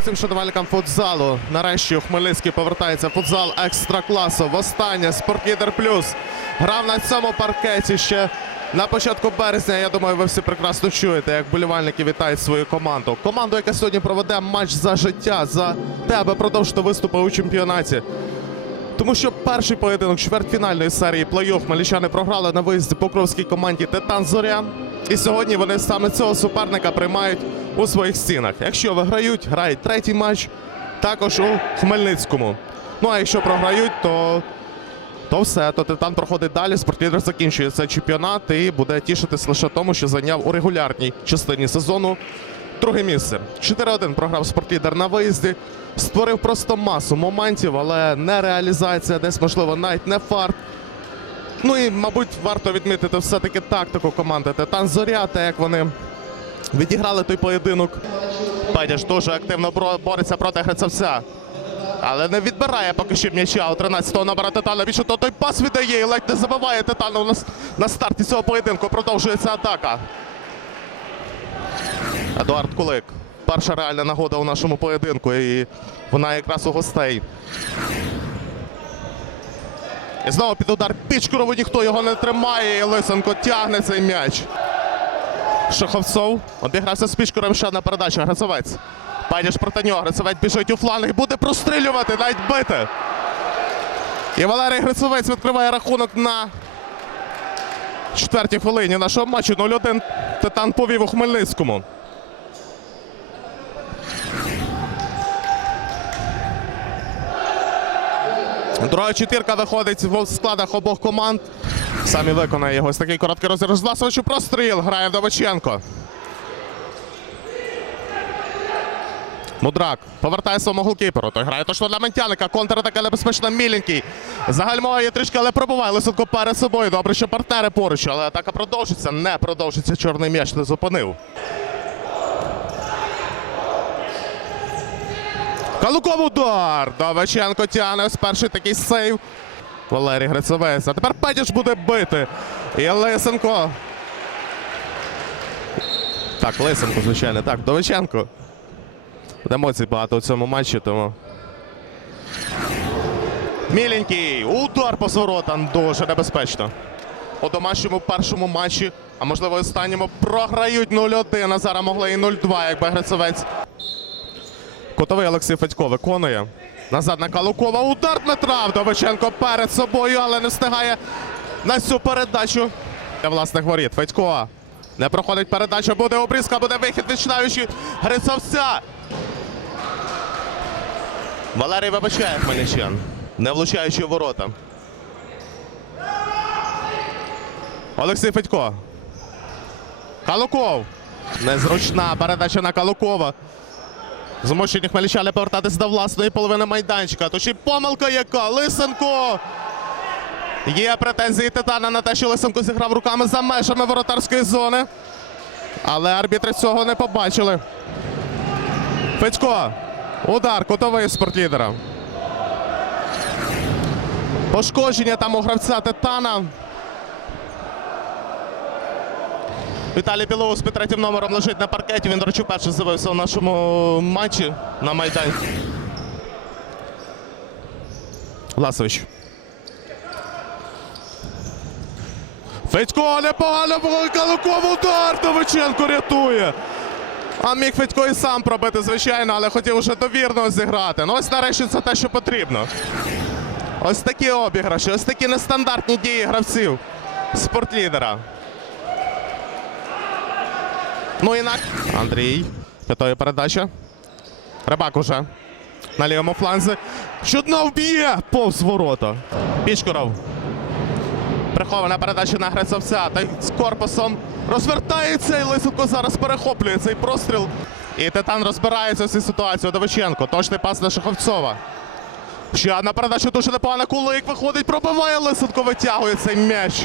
Всім шанувальникам футзалу. Нарешті у Хмельницький повертається футзал екстра класу. Востаннє Спортлідер Плюс грав на цьому паркеті ще на початку березня. Я думаю, ви всі прекрасно чуєте, як болівальники вітають свою команду. Команду, яка сьогодні проведе матч за життя, за те, аби продовжити виступи у чемпіонаті. Тому що перший поєдинок чвертьфінальної серії плей-офф малічани програли на виїзді покровській команді Титан Зоря. І сьогодні вони саме цього суперника приймають у своїх стінах. Якщо виграють, грають третій матч також у Хмельницькому. Ну а якщо програють, то, то все. То Титан проходить далі. Спортлідер закінчує цей чемпіонат і буде тішитись лише тому, що зайняв у регулярній частині сезону друге місце. 4-1 програв спортлідер на виїзді. Створив просто масу моментів, але не реалізація, десь, можливо, навіть не фарт. Ну і, мабуть, варто відмітити все-таки тактику команди Титан Зоря, те, як вони відіграли той поєдинок. Педяш дуже активно бореться проти Грицевця. Але не відбирає поки що м'яча у 13-го номера Титана. Більше то той пас віддає і ледь не забиває Титану у на старті цього поєдинку. Продовжується атака. Едуард Кулик. Перша реальна нагода у нашому поєдинку. І вона якраз у гостей. І знову під удар Пічкурову ніхто його не тримає. І Лисенко тягне цей м'яч. Шаховцов обігрався з Пічкуром ще одна передача. Грацовець. Паніш проти нього. Грацовець біжить у фланг буде прострілювати, навіть бити. І Валерій Грицовець відкриває рахунок на четвертій хвилині нашого матчу. 0-1 Титан повів у Хмельницькому. Друга четвірка виходить в складах обох команд. Самі виконає його ось такий короткий розіграш. Власовичу простріл. Грає Вдовиченко. Мудрак повертає своєму голкіперу. Той грає точно для Ментяника. Контратака небезпечна. Міленький. Загальмовує трішки, але пробуває Лисенко перед собою. Добре, що партнери поруч, але атака продовжиться. Не продовжиться. Чорний м'яч не зупинив. Калуков удар. Довиченко тягне ось перший такий сейв. Валерій Грицевець. А тепер Петіш буде бити. І Лисенко. Так, Лисенко, звичайно. Так, Довиченко. Емоцій багато у цьому матчі, тому. Міленький. Удар по воротам. Дуже небезпечно. У домашньому першому матчі, а можливо останньому, програють 0-1. А зараз могли і 0-2, якби Грицевець Котовий Олексій Федько виконує. Назад на Калукова. Удар Дмитра Вдовиченко перед собою, але не встигає на цю передачу. Для власних воріт. Федько. Не проходить передача. Буде обрізка, буде вихід відчинаючи Грицовця. Валерій вибачає хмельничан, не влучаючи в ворота. Олексій Федько. Калуков. Незручна передача на Калукова. Змушені хмельничани повертатись до власної половини майданчика. То ще й помилка яка. Лисенко. Є претензії Титана на те, що Лисенко зіграв руками за межами воротарської зони. Але арбітри цього не побачили. Федько. Удар кутовий спортлідера. Пошкодження там у гравця Титана. Віталій Білоус під третім номером лежить на паркеті. Він, до речі, перший з'явився у нашому матчі на Майдані. Власович. Федько непогано Калуков удар. Довиченко рятує. А міг Федько і сам пробити, звичайно, але хотів уже довірно зіграти. Ну ось нарешті це те, що потрібно. Ось такі обіграші, ось такі нестандартні дії гравців спортлідера. Ну і на Андрій. Готові передача. Рибак уже на лівому фланзі. Чудно вб'є повз ворота. Пічкуров. Прихована передача на Грицовця. Та з корпусом розвертається і Лисенко зараз перехоплює цей простріл. І Титан розбирається з цією ситуацією. Довиченко. Точний пас на Шаховцова. Ще одна передача дуже непогана. Кулик виходить, пробиває Лисенко, витягує цей м'яч.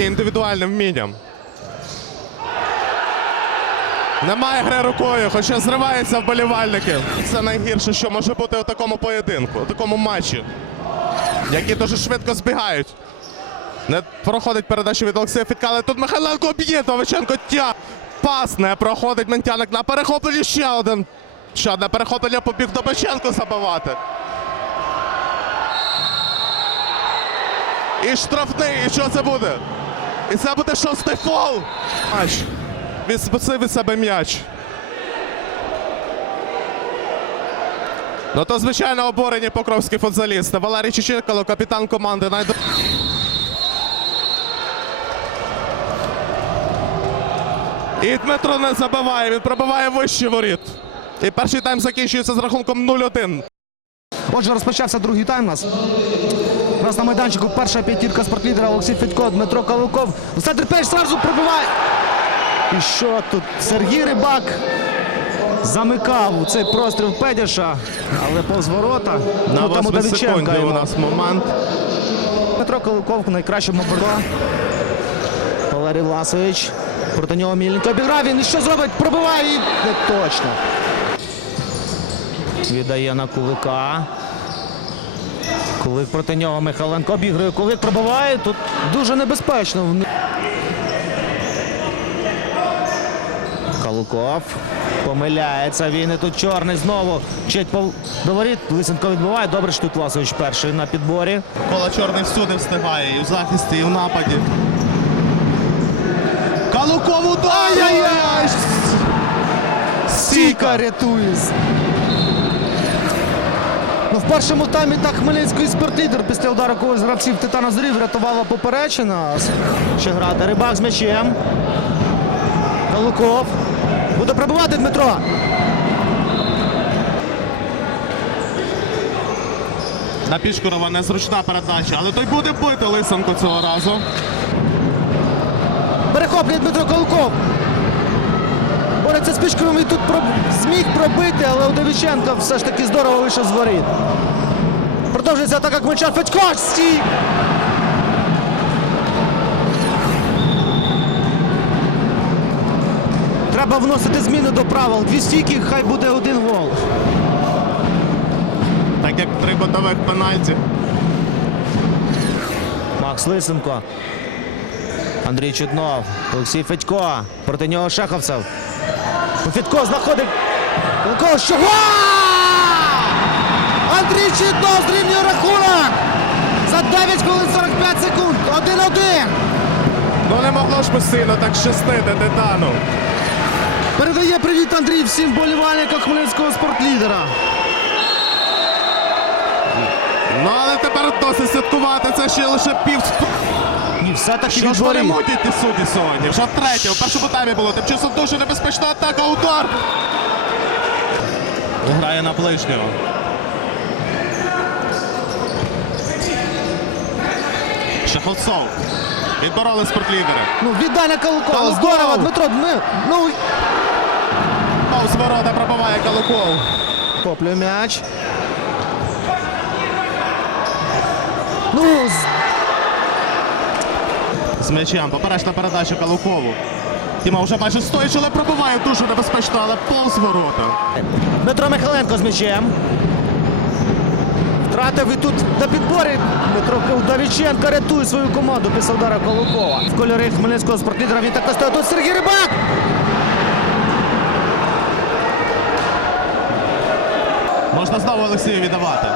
Індивідуальним вмінням. Немає гри рукою, хоча зриваються вболівальники. Це найгірше, що може бути у такому поєдинку, у такому матчі, які дуже швидко збігають. Не проходить передачу від Олексія Фітка, але тут Михайленко б'є, Товиченко тя. Пас не проходить Ментяник на перехопленні ще один. Ще одне перехоплення побіг Добаченко забивати. І штрафний, і що це буде? І це буде шостий фол. Матч. Відспаси від себе м'яч. Ну то звичайно оборені покровські футзалісти. Валерій Чечекало, капітан команди. Найдо... І Дмитро не забиває, він пробиває вище воріт. І перший тайм закінчується з рахунком 0-1. Отже, розпочався другий тайм у нас. У нас на майданчику перша п'ятірка спортлідера Олексій Федько, Дмитро Калуков. Олександр Пеш зразу пробиває. І що тут? Сергій Рибак замикав цей простріл Педяша, але повз ворота. На Ну, там у 8 Давидченка секунді у нас момент. Дмитро Калуков найкращому бордо. Валерій Власович. Проти нього Мільненко обіграв він. І що зробить? Пробиває і не точно. Віддає на Кулика. Кулик проти нього Михайленко обігрує. Кулик пробиває. Тут дуже небезпечно. Калуков помиляється. Він і тут чорний знову. Чить до воріт. Лисенко відбиває. Добре, що тут Власович перший на підборі. Кола чорний всюди встигає і в захисті, і в нападі. Калуков удар! Ай-яй-яй! Рятує. В першому таймі так Хмельницький спортлідер після удару когось з гравців Титана Зорів врятувала поперечина. Ще грати. Рибак з м'ячем. Калуков. Буде пробивати Дмитро. На Пішкурова незручна передача, але той буде бити Лисенко цього разу. Перехоплює Дмитро Калуков. Бореться з Пічковим і тут проб... зміг пробити, але Удовіченко все ж таки здорово вийшов з воріт. Продовжується атака Кмельчан. Федько! Стій! Треба вносити зміни до правил. Дві стійки, хай буде один гол. Так як три ботових пенальті. Макс Лисенко. Андрій Чуднов. Олексій Федько. Проти нього Шеховцев. Федько знаходить. Що? Андрій Чуднов зрівнює рахунок! За 9 хвилин 45 секунд. 1-1. Ну не могло ж постійно так щастити Титану. Передає привіт Андрій всім вболівальникам Хмельницького спортлідера. Ну але тепер досить святкувати. Це ще лише пів. Ні, все-таки Що ж відборі. ті судді сьогодні? Вже втретє, у першому таймі було. Тим часом дуже небезпечна атака, удар. Грає на ближнього. Шаховцов. Відбороли спортлідери. Ну, віддання Калукова. Калуков! Здорово, Дмитро. Ми, ну, Повз ворота пробиває Калуков. Коплю м'яч. Ну, З м'ячем. Поперечна передача Калукову. Тіма вже майже стоїть, але пробиває дуже небезпечно, але повз ворота. Дмитро Михайленко з м'ячем. Втратив і тут на підборі. Дмитро Давіченко рятує свою команду після удара Колокова. В кольори Хмельницького спортлідера він так стоїть. Тут Сергій Рибак. Можна знову Олексію віддавати.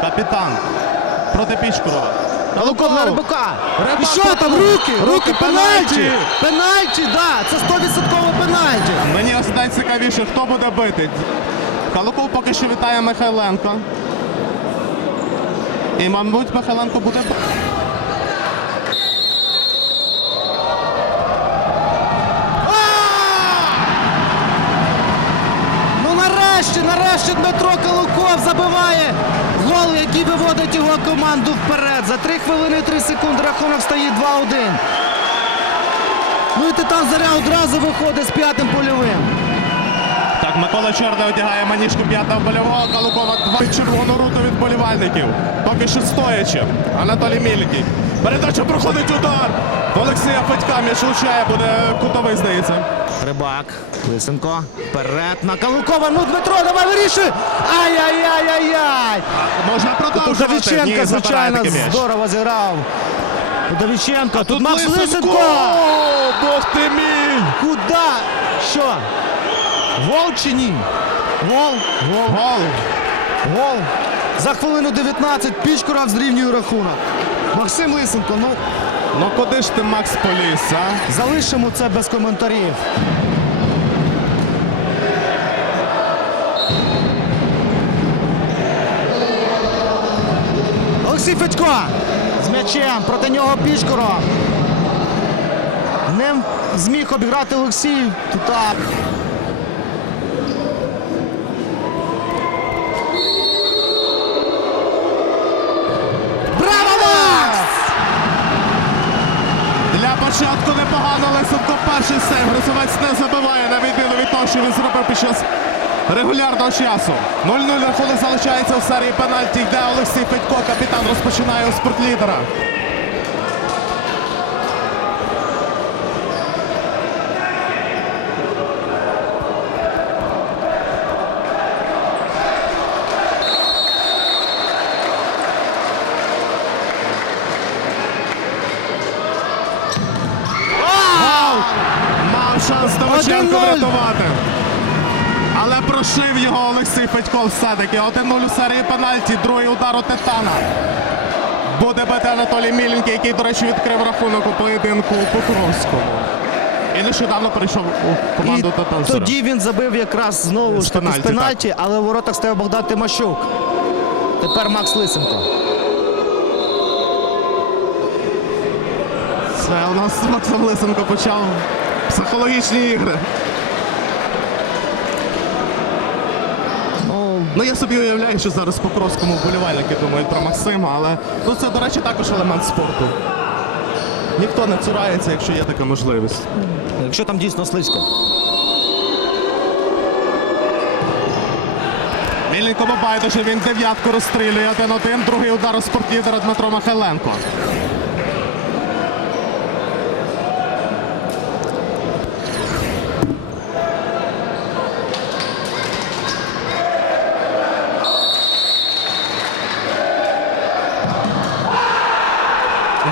Капітан проти Пічкурова. Колоков на Рибака. Рибак І що там? Руки, руки, пенальті. пенальті. Да, це 100% пенальті. Мені ось найцікавіше, хто буде бити. Калуков поки що вітає Михайленко. І, мабуть, Михайленко буде бити. Ну нарешті, нарешті Дмитро Калуков забиває гол, який виводить його команду вперед. За 3 хвилини і 3 секунди рахунок стає 2-1. Ну і Титан Заря одразу виходить з п'ятим польовим. Так Микола Чорний одягає маніжку п'ятого польового. Калукова два червону руту від болівальників. Поки що стоячи. Анатолій Мільникий. Передача проходить удар. Олексія Федька м'яч влучає, буде кутовий, здається. Рибак. Лисенко. Вперед на Калукова. Ну, Дмитро, давай вирішуй. Ай-яй-яй-яй-яй. Можна Тут продовжувати. Забирає звичайно, здорово зіграв. Давіченко. Тут, Макс Лисенко! Бог ти мій! Куда? Що? Гол чи ні? Гол. Гол. Гол. Гол. За хвилину 19 Пічкурав зрівнює рахунок. Максим Лисенко, ну Ну куди ж ти, Макс, поліз, а? залишимо це без коментарів. Олексій Федько з м'ячем проти нього Пічкуров. Не зміг обіграти Олексій. Тут а, Браво, Макс! Для початку непогано Лисенко перший сейв. Грисовець не забиває на відміну від того, що він зробив під час регулярного часу. 0-0 рахунок залишається в серії пенальті. Йде Олексій Федько. Капітан розпочинає у спортлідера. Гол! Мав шанс Новаченко 1-0. врятувати. Але прошив його Олексій все-таки. 1-0 у серії пенальті. Другий удар у Титана. Буде бити Анатолій Міленький, який, до речі, відкрив рахунок у поєдинку у Покровському. І нещодавно перейшов у команду І тоді він забив якраз знову З ж таки з пенальті, пенальті, але у воротах стояв Богдан Тимощук. Тепер Макс Лисенко. Це у нас Максим Лисенко почав психологічні ігри. Ну, я собі уявляю, що зараз по Покровському вболівальники думають про Максима, але ну це, до речі, також елемент спорту. Ніхто не цурається, якщо є така можливість. якщо там дійсно слизько. Мільникому байдуже, він дев'ятку розстрілює 1-1. Другий удар у спортлідера Дмитро Михайленко.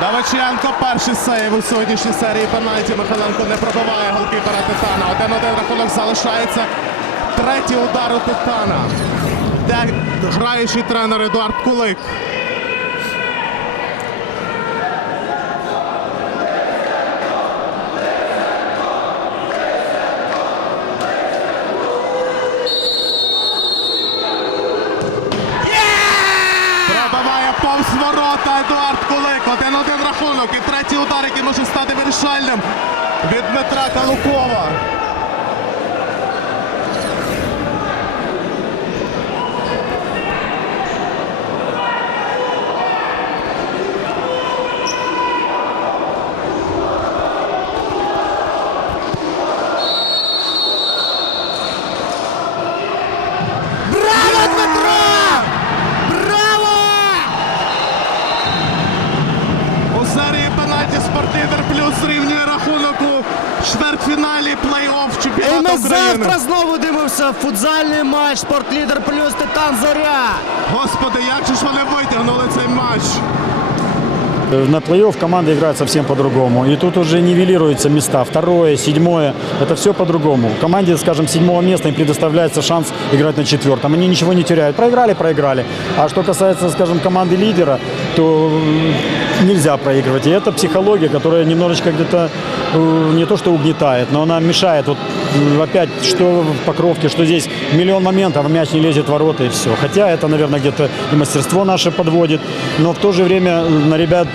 Давиченко перший сейв у сьогоднішній серії пенальті. Михайленко не пробиває голкіпера Титана. 1-1 рахунок залишається. Третій удар у Титана. Де граючий тренер Едуард Кулик. Пробиває повз ворота Едуард Кулик. Один-один рахунок. І третій удар, який може стати вирішальним від Дмитра Калукова. Завтра знову дивимося футзальний матч «Спортлідер плюс Титан Зоря. Господи, як же ж вони витягнули цей матч? На плей-офф команда играет совсем по-другому. И тут уже нивелируются места. Второе, седьмое. Это все по-другому. Команде, скажем, седьмого места им предоставляется шанс играть на четвертом. Они ничего не теряют. Проиграли, проиграли. А что касается, скажем, команды лидера, то нельзя проигрывать. И это психология, которая немножечко где-то э, не то что угнетает, но она мешает. Вот опять, что в Покровке, что здесь миллион моментов, а мяч не лезет в ворота и все. Хотя это, наверное, где-то и мастерство наше подводит. Но в то же время э, на ребят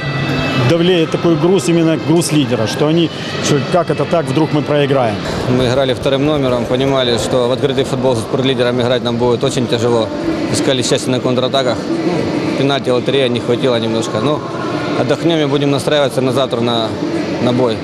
давлеет такой груз, именно груз лидера, что они, что как это так, вдруг мы проиграем. Мы играли вторым номером, понимали, что в открытый футбол с спортлидером играть нам будет очень тяжело. Искали счастье на контратаках. Ну, пенальти, лотерея не хватило немножко. Но отдохнем и будем настраиваться на завтра на, на бой.